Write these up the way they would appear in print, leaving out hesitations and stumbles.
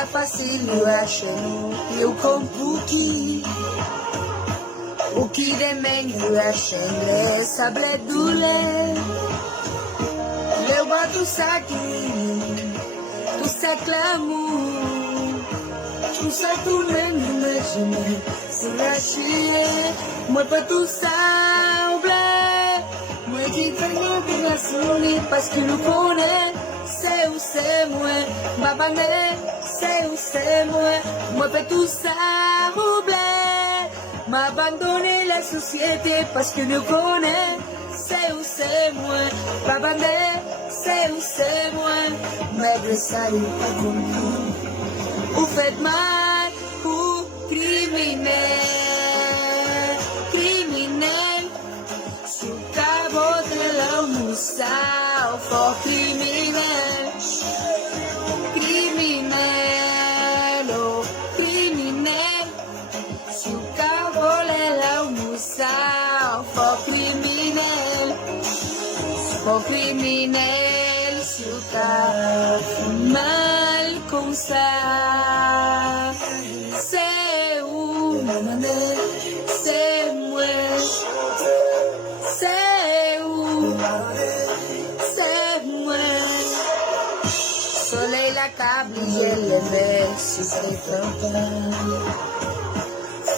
pas facile de lâcher nous, eu comme pour qui démène de lâcher les sables douleurs. Le roi tout ça qui, tout ça l'amour, tout ça tout même imaginer, c'est lâcher, moi pas tout ça oublier, moi qui fais mon bien parce que nous connaît. C'est où c'est moi, ma banane, c'est où c'est moi fais tout ça oublier, m'abandonner la société parce que nous connaît, c'est où c'est moi, ma banane, c'est où c'est moi, mais ça n'est pas compris, vous faites mal pour criminel, sous cabot de la moussa, fort criminel. Faux criminel, si t'as mal comme ça, c'est où, c'est moi, c'est où, c'est moi. Soleil la table, j'ai levé, si c'est un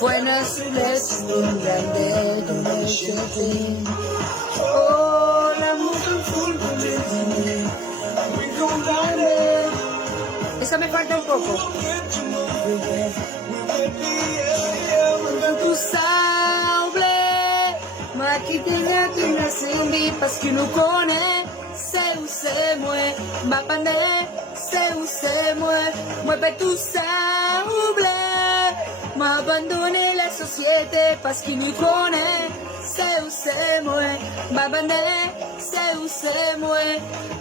Buenas les un grande de me jeter. Oh, l'amour de foule de me dire, oui, condamné. Eso me falta un poco. Tout ça, oublié. Ma qui tenía que nacer parce que nous connaît. C'est où c'est moi, ma panne, c'est où c'est moi pas tout ça, oublié. M'abandonner la société parce qu'il nous connaît. C'est où c'est moi, m'abandonner, c'est où c'est moi.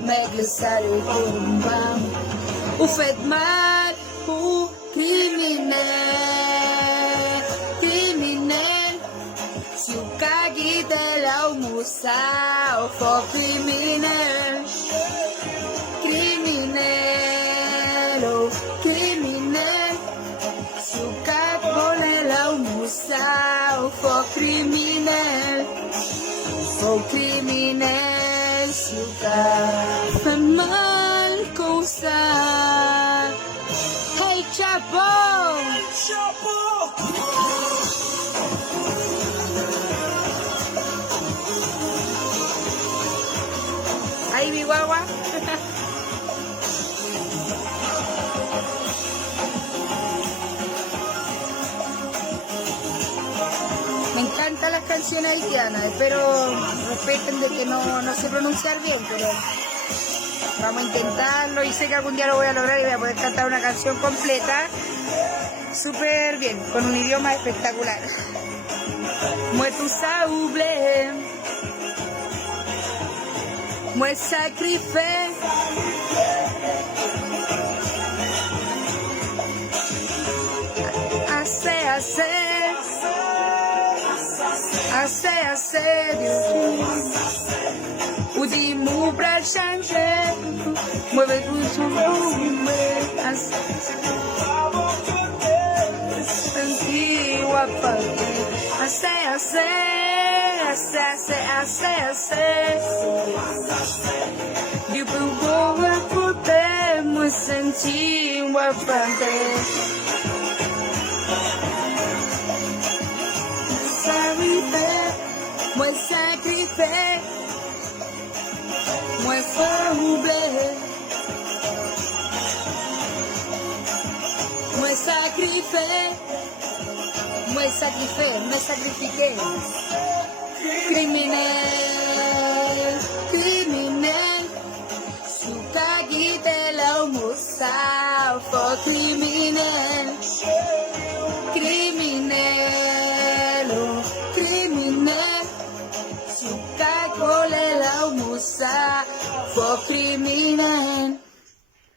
Mais le salut pour une femme, vous faites mal pour criminel. Si vous caguez de la moussa, vous faites criminel. Faux criminel, si t'as fait mal comme ça. Hey Chapo! Ahí mi guagua. Me encantan las canciones haitianas, espero respeten de que no sé pronunciar bien, pero vamos a intentarlo y sé que algún día lo voy a lograr y voy a poder cantar una canción completa súper bien, con un idioma espectacular. Moi tout ça oublié, moi sacrifié, assez. Assez, ou dis-moi pour changer, moi vais tout soulever, assez, du pouvoir écouter, me sentir, moi moi sacrifié, moi faut oublier, moi sacrifié, me sacrifié, criminel, sous ta guide la moussa, faut criminel.